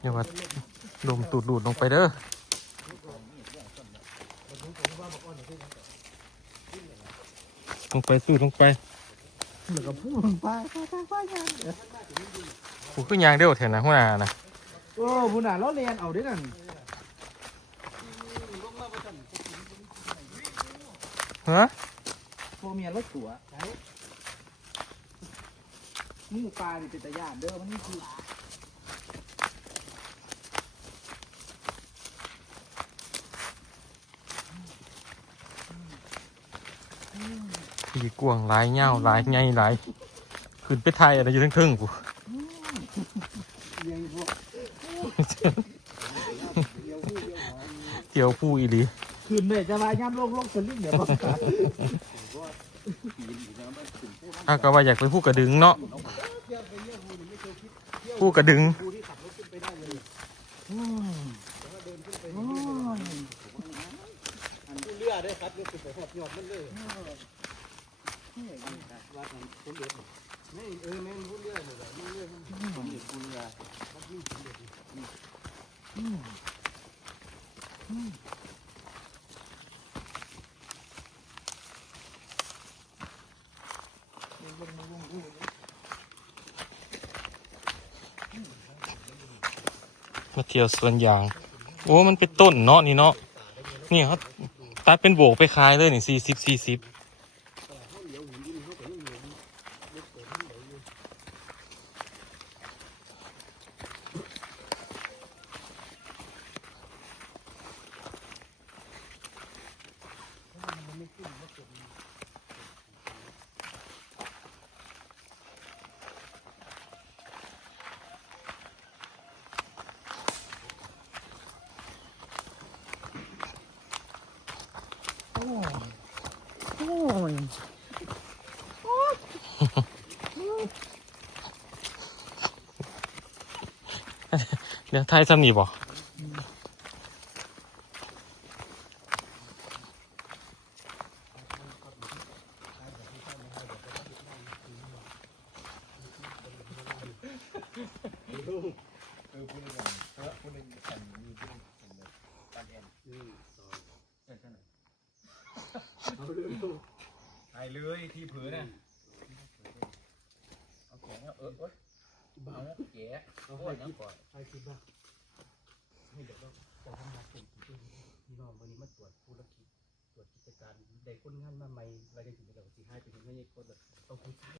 อย่าว่าดมตูดดูดลงไปเด้อลงไปตูดลงไปแล้วก็พูดไปไปไปไปยังกูขึ้นยางเดียวแถวนะหัวหน้านะโอ้ผู้น่ะเราเรียนเอาด้วยกันฮะพวกเมียรถตัวหมูปลานี่เป็นตะยานเด้อมันนี่คือ ผีกวางหลายเงาหลายไงหลายขึ้นไปไทยอะไรอยู่ทั้งทึ่งกูเลี้ยงพวกเตียวผู้อีหลีคืนเนี่ยจะมาย่ำลงลงสลิงเดี๋ยวบอกกันถ้าก็ว่าอยากไปผู้กระดึงเนาะผู้กระดึงอืมโอ้ยเรือ ได้ครับเรือสุดไปหอดยอดมันเลยว่าทางคนเรือไม่เออแม่นผู้เรื่อยเลยผู้เรื่อมันผู้เรือผู้เรือมันยิ่งสมเด็จอืมอืมมาเที่ยวสวนยาง โอ้ มันเป็นต้นเนาะนี่เนาะ นี่เขา ตัดเป็นโบกไปขายเลยนี่สี่สิบสี่สิบ โอ้ยเดี๋ยวไทยซ้ำนี่บ่ไอ้ เลยที่ผืนน่ะเอาแขนเออเออเอาแกะเอ้ยน้ำก่อนไอ้คิดว่าให้เดี๋ยวเราจะทำงานเป็นที่พี่น้องวันนี้มาตรวจธุรกิจตรวจกิจการได้คนงานมาใหม่อะไรกันถึงเราสิให้เป็นไม่ใช่คนแบบต้องคุย